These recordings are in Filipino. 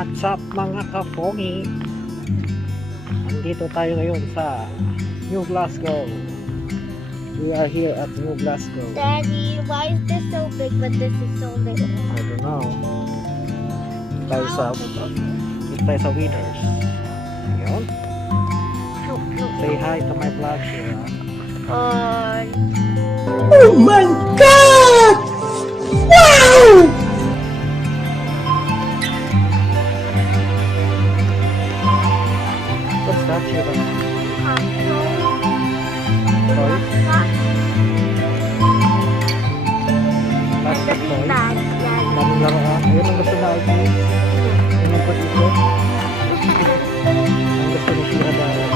What's up mga kapogi? Nandito tayo ngayon sa New Glasgow. We are here at New Glasgow. Daddy, why is this so big but this is so little? I don't know. Tayo sa Winners. Ayun. Say hi to my vlog here. Oh my God! Wow! What's that here? Toy? Plastic toy? Daming laruan. Ayun ang gusto na ito. Tingnan ko dito. Ang gusto ni Shira dahil.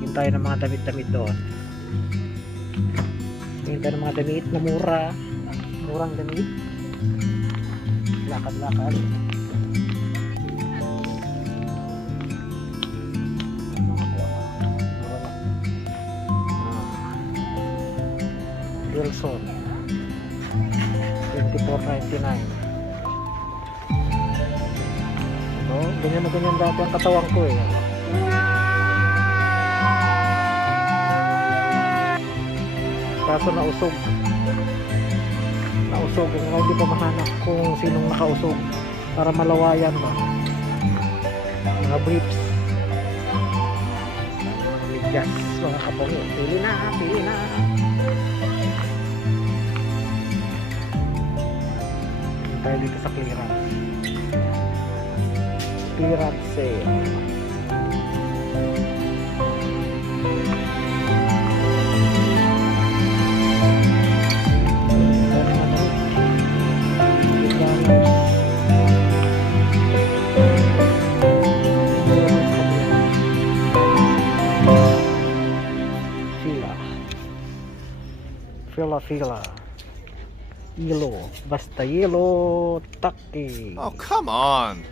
Tingin tayo ng mga damit-damit doon. Tingin tayo ng mga damit na murang damit. Lakad-lakad. Wilson 24.99. Ganyan na ganyan dati ang katawan ko eh. Kaso nausog. Hindi pa mahanap kung sinong nakausog para malawayan ba. Mga briefs. Mga midyas. Mga kapong. Pili na. Tayo dito sa clearance. Clearance sale. Fila. Yellow. Basta yellow. Taki. Oh, come on.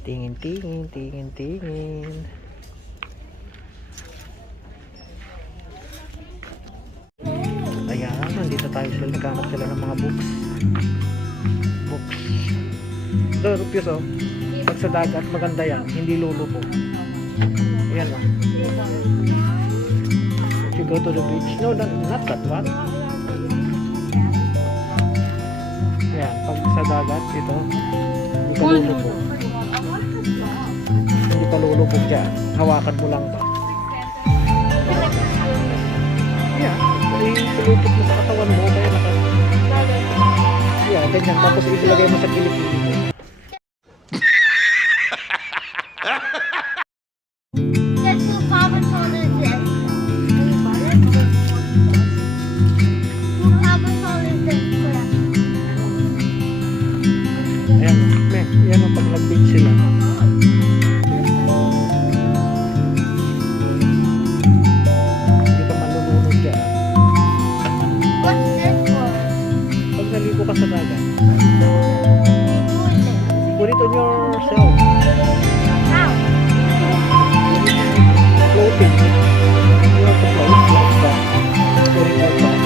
Tingin tayo. Tingin. Ayan, nandito tayo sila. Naghanap sila ng mga books. Doon, Rupius oh. Pag sa dagat, maganda yan. Hindi lulubog. Ayan lang. If you go to the beach. No, not that one. Ayan, pag sa dagat, ito. Hindi ka lulubog. Hindi ka lulubog dyan. Hawakan mo lang ba? Ayan. Ilupot mo sa katawan mo. Kaya ayan, ganyan. Tapos ilagay mo sa kilikili mo. Yan ang pag nag-beach sila. Hindi ka malulunod dyan. What's this for? Pag naligo ka sa dagat, put it on yourself. How? Floating. You have to float like that. Put it like that.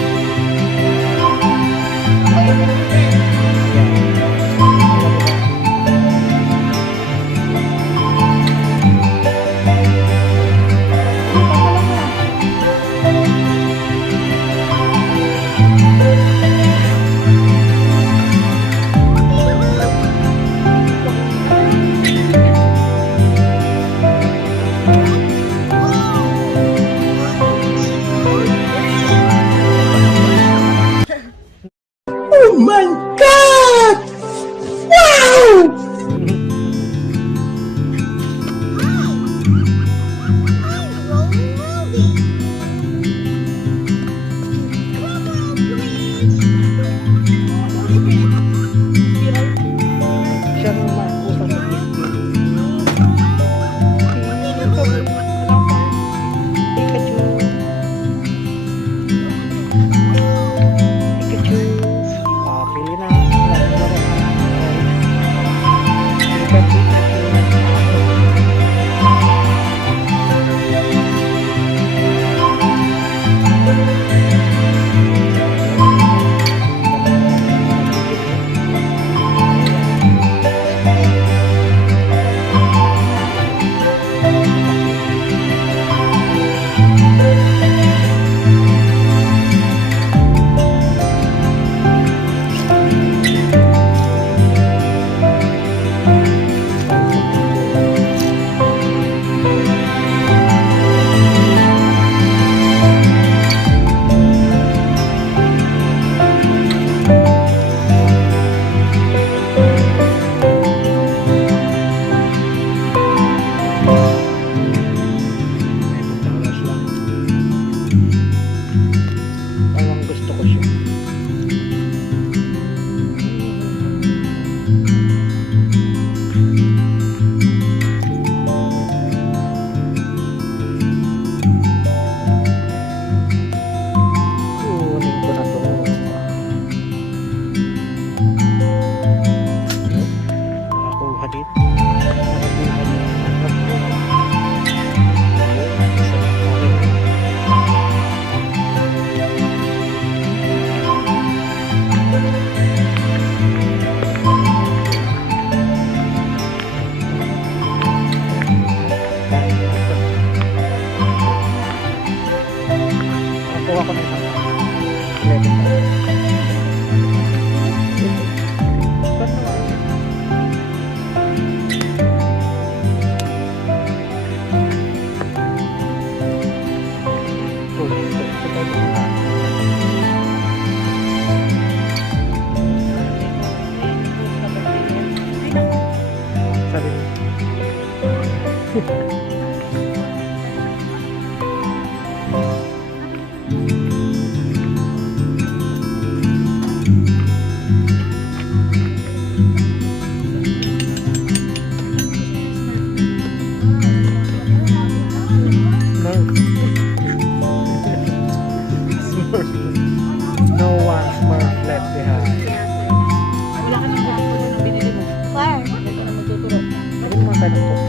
tayo ng Coke.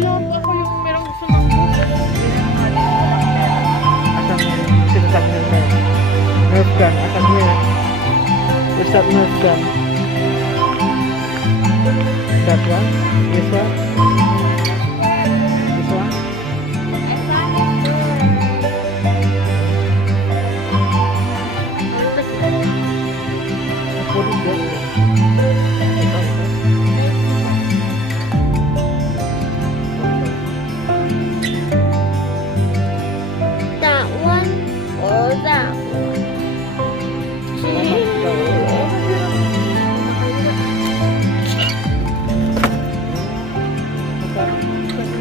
Love ako yung merong gusto ng book. Asan yung sinasabi ng Nerf gun? Asan yun? Where's that Nerf gun? That one? This one? This one? I found it. What is that? That one or that one?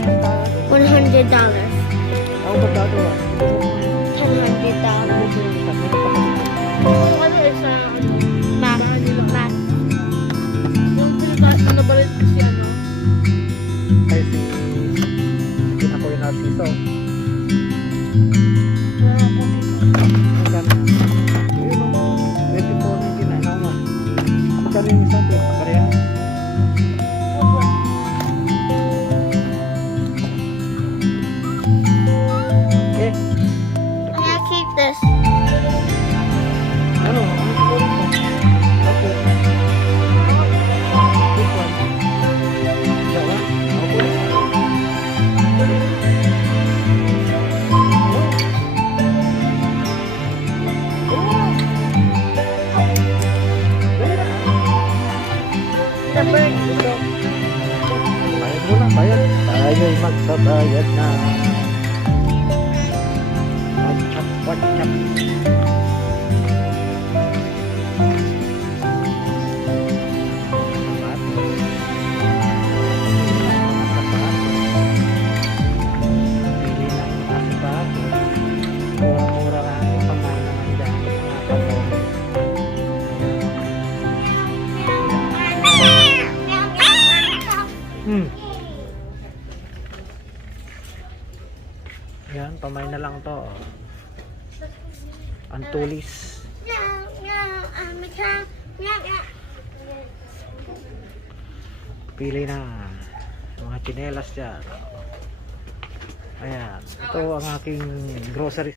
$100. How about the other one? $100. Yung ano eh, sa Mac. bahay nila. Mac. Yung pinaka, nabalit ko si ano. Ay, si Kinako yung Narciso. Magkano? Yun o. 24.99. How much? Magkano yung isa? Pareha? Eh, I'm gonna keep this. ano? Ano siguro ito? Okay. This one. That one? Okay. The bird. Bayad muna, bayad. Tayo'y magbabayad na. Watchap, watchap. Pili lang mga sapatos. Mura-mura lang yung pamain naman dyan. Mga kapatid. Yan, pamay na lang to. Ang tulis. Pili na. Mga tsinelas dyan. Ayan. Ito ang aking grocery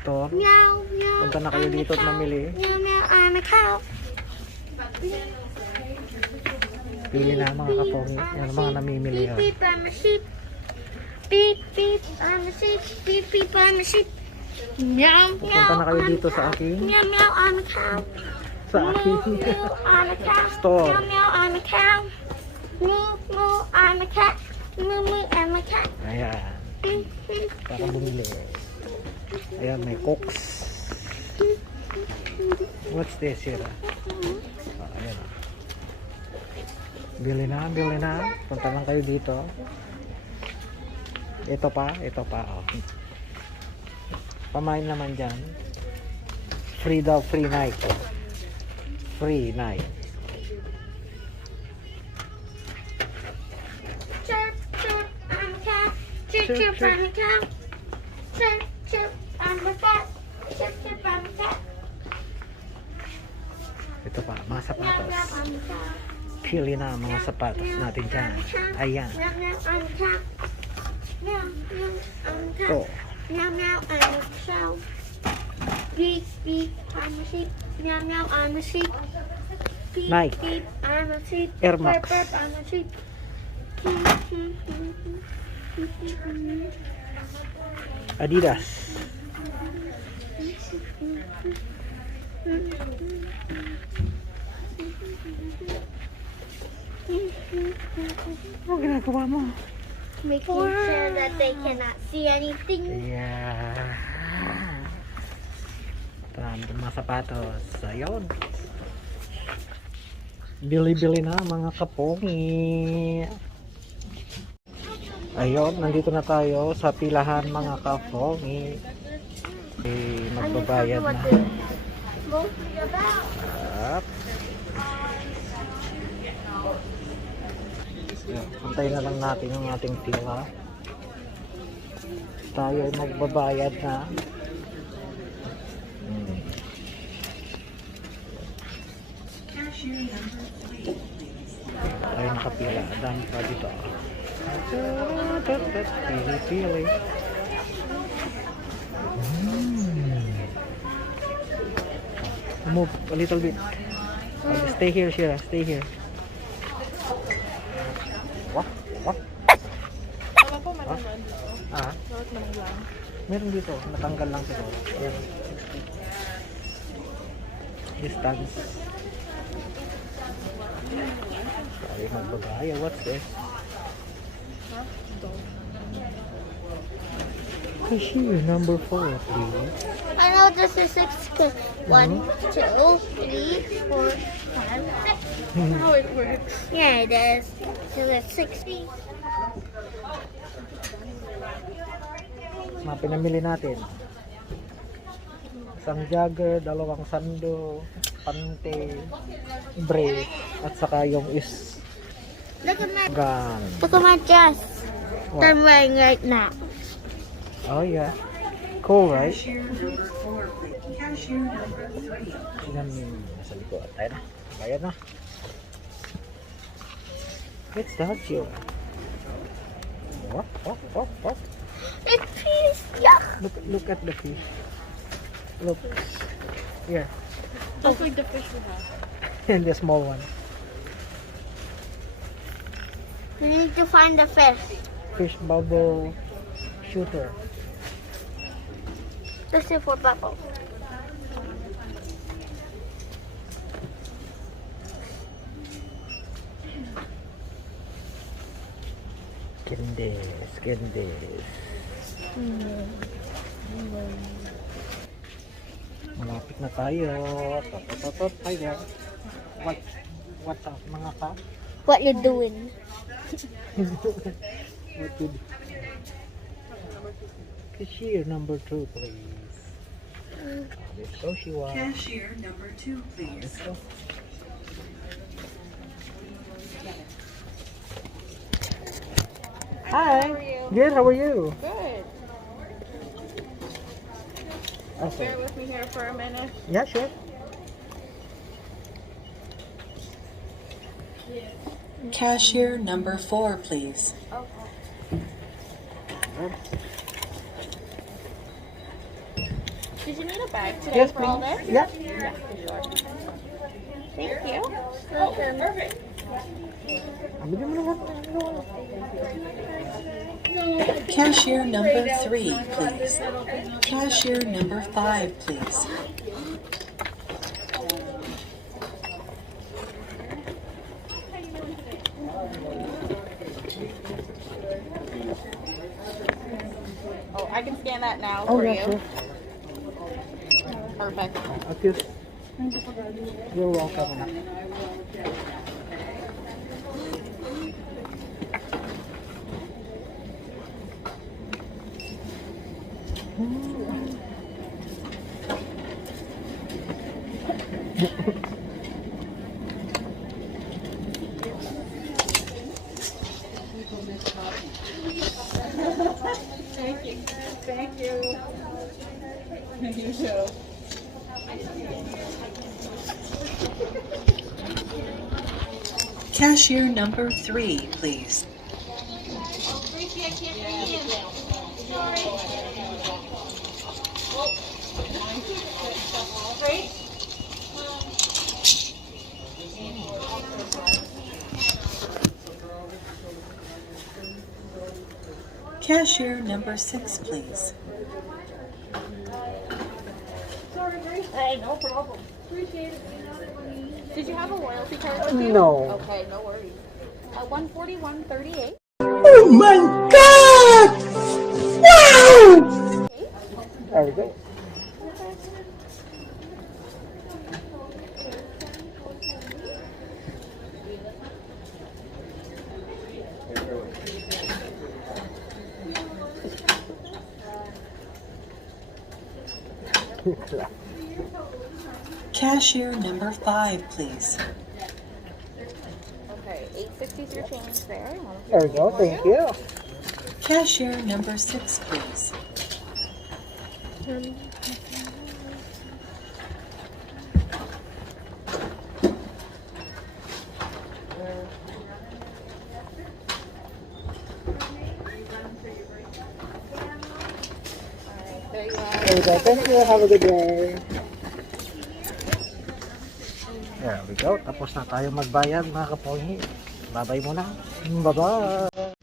store. Meow, meow. Punta na kayo dito at mamili. Meow, meow, I'm a cow. Pili na mga kapogi. Yan ang mga namimili. Beep, Oh. beep, I'm a sheep. Beep, beep, I'm a sheep. Beep, beep, I'm a sheep. Meow, Pupunta meow, na kayo I'm dito a sa cow. aking Meow, meow, I'm a cow. sa aking Moo, moo, I'm a cow. store. Meow, meow, I'm a cow. Moo, moo, I'm a cat. Moo, moo, I'm a cat. Ayan. Beep, beep. Para bumili. Ayan, may cokes. What's this here? Ayan. Bili na, bili na. Punta lang kayo dito. Ito pa. Oh. Pamain naman dyan. Free daw, free night. Free night. Chirp, chirp, I'm a cat. Chirp, Chirp, chirp, chirp. I'm a cow. Chirp, chirp, I'm a cat. Chirp, chirp, I'm a cat. Ito pa, mga Meow, sapatos. meow, I'm a cow. Pili na ang mga sapatos natin dyan. Ayan. Meow, meow, I'm a cat. Meow, meow, I'm a cat. Ito. Meow, meow, I'm a cow. Beep, beep, I'm a sheep. Meow, meow, I'm a sheep. Beep, Nike. beep, I'm a sheep. Air Max. Burp, burp, I'm a sheep. Adidas. Ano ginagawa mo? Making sure that they cannot see anything. Yeah. Ito na ang mga sapatos. Ayun. Bili-bili na mga kapongi. Ayun, nandito na tayo sa pilahan mga kapongi. Magbabayad na. Mostly about. Up. Antayin na lang natin yung ating pila. Tayo ay magbabayad na. Tayo nakapila. Dami pa dito. Pili-pili. Move a little bit. Stay here, Shira. Stay here. What? What? Wala po malaman dito. Ah, Bakit malaman? meron dito. Natanggal lang siguro. Ayan. Distance. Sorry, magbagaya. What's this? Ha? Ito. Cashier number 4, please. I know this is 6. 1, 2, 3, 4, 5, 6. How it works. Yeah, it is. So that's 60. Mga pinamili natin. Isang jagger, dalawang sando, pante, brace, at saka yung is Look at my gun. dress. What? I'm wearing right now. Oh yeah. Cool, right? Cashier number 4, please. Cashier number 3. Tingnan mo yung nasa likod. Tayo na. Bayad na. It's that you. What? What? It's peace. Yuck. Look at the fish. Look. Here. Just like the fish we have. And the small one. We need to find the fish. Fish bubble shooter. Let's see for bubble. Candies. Malapit na tayo. Tot. Hi there. What's up, mga ka? What you doing? What did... Cashier number 2, please. Let's go, Shiwa. Cashier number 2, please. Let's go. Hi. Good. How are you? Good. Okay. Bear with me here for a minute. Yeah, sure. Cashier number 4, please. Did you need a bag today Yes, for all please. this? Yeah. Yeah, for sure. Thank you. Perfect. Bigyan mo naman. Cashier number 3, please. Cashier number 5, please. Oh, I can scan that now Oh, for yeah, you. sure. Perfect. Okay. You're welcome. Anak. Thank you. Thank you. You too. Cashier number 3, please. Cashier number 6, please. Hey, no problem. Appreciate it. Did you have a loyalty card with you? No. Okay, no worries. 141.38. Oh my God! Wow! There we go. Cashier number 5, please. Okay, 8.63 change there. There we go. Thank you. Cashier number 6, please. Okay, thank you. Have a good day. There we go. Tapos na tayo magbayad mga kapogi. Bye-bye muna. Bye-bye.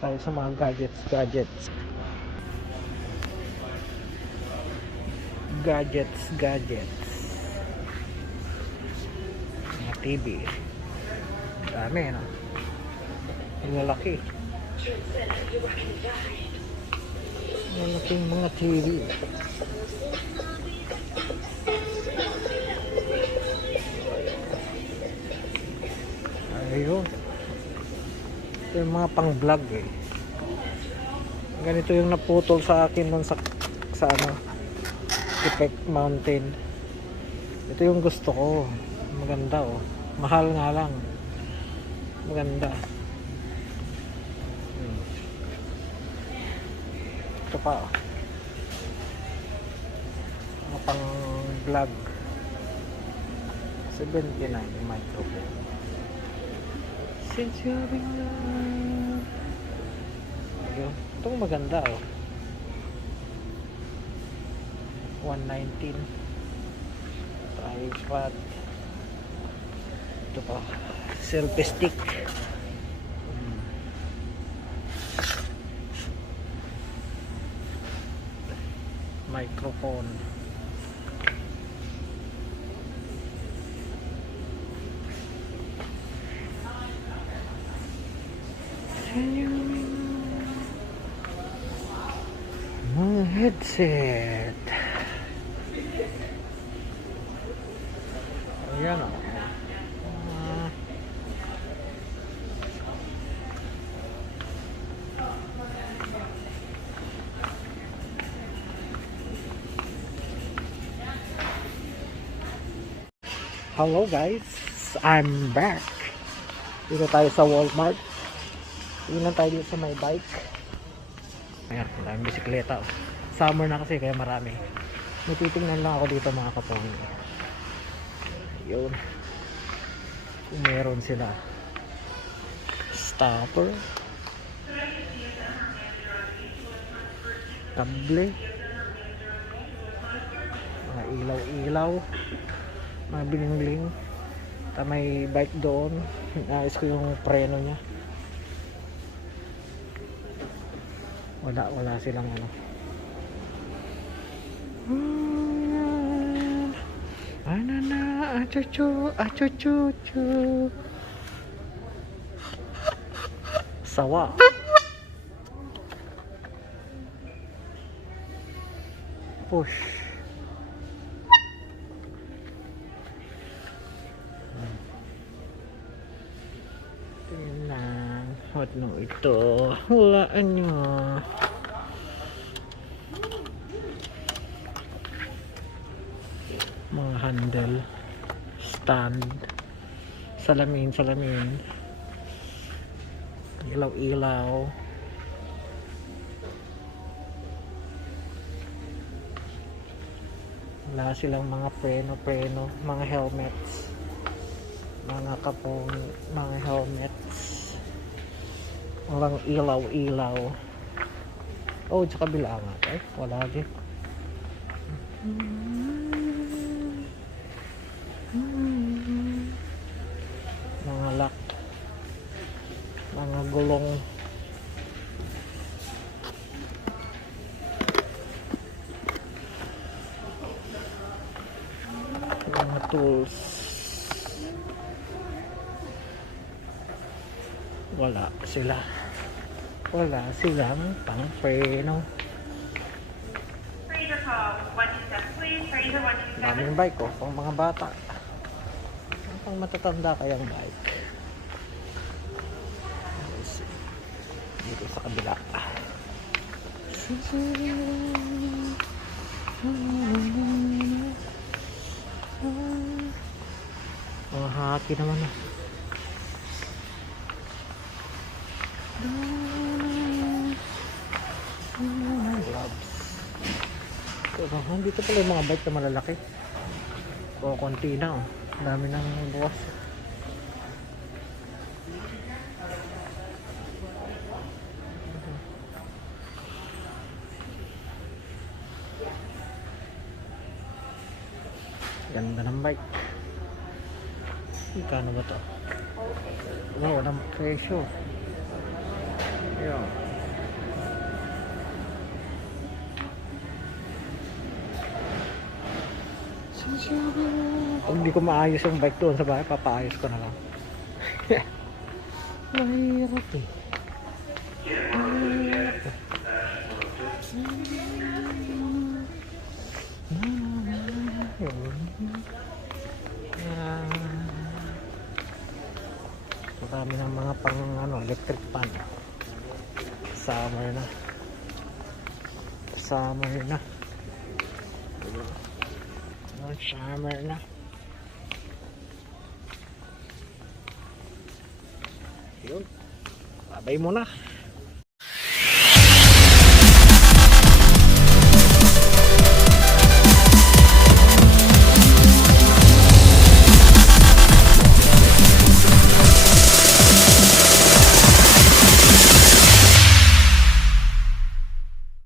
Tayo sa mga gadgets. Mga TV. Dami, no? Yung lalaki. Malaking mga TV. Ayun. Ito yung mga pang vlog eh. Ganito yung naputol sa akin nun sa ano, Effect Mountain. Ito yung gusto ko. Maganda oh. Mahal nga lang. Maganda. Ito pa oh. Mga pang vlog. 79 microphone. Since you're in love. Ayun. Itong maganda oh. 119 tripod. Ito pa selfie stick. microphone. Mga headset. Ayan o. Hello guys, I'm back. Dito tayo sa Walmart. Dito na tayo dito sa may bike. Ayan, maraming bisikleta. Summer na kasi kaya marami. May titingnan lang ako dito mga kapong. Yun. Kung meron sila. Stopper. Kable. Mga ilaw-ilaw. Mga bling-bling. May bike doon. Naayos ko yung preno niya. Wala silang ano. Anana, achuchu, achuchuchu. Sawa. Push. Tingnan lang. What no ito? Walaan nyo. Mga handle, stand, salamin, ilaw-ilaw. Wala silang mga preno, mga helmets, mga kapong, mga helmets, walang ilaw-ilaw. Oh, sa kabila nga, wala din. Mga lock, mga gulong, mga tools. Wala silang pang preno. Daming bike pang mga bata. Pang matatanda kayang bike. Dito sa kabila. Mga haki naman na. Gloves. Dito pala yung mga bike na malalaki. O konti na oh. Dami ng buwas. Ganda ng bike. Ikano ba to? Walang presyo. Ayan. Kung hindi ko maayos yung bike doon sa bahay, papaayos ko na lang. Mahirap eh. Marami ng mga pang electric pan. Summer na. Summer na. Yun. Babay muna.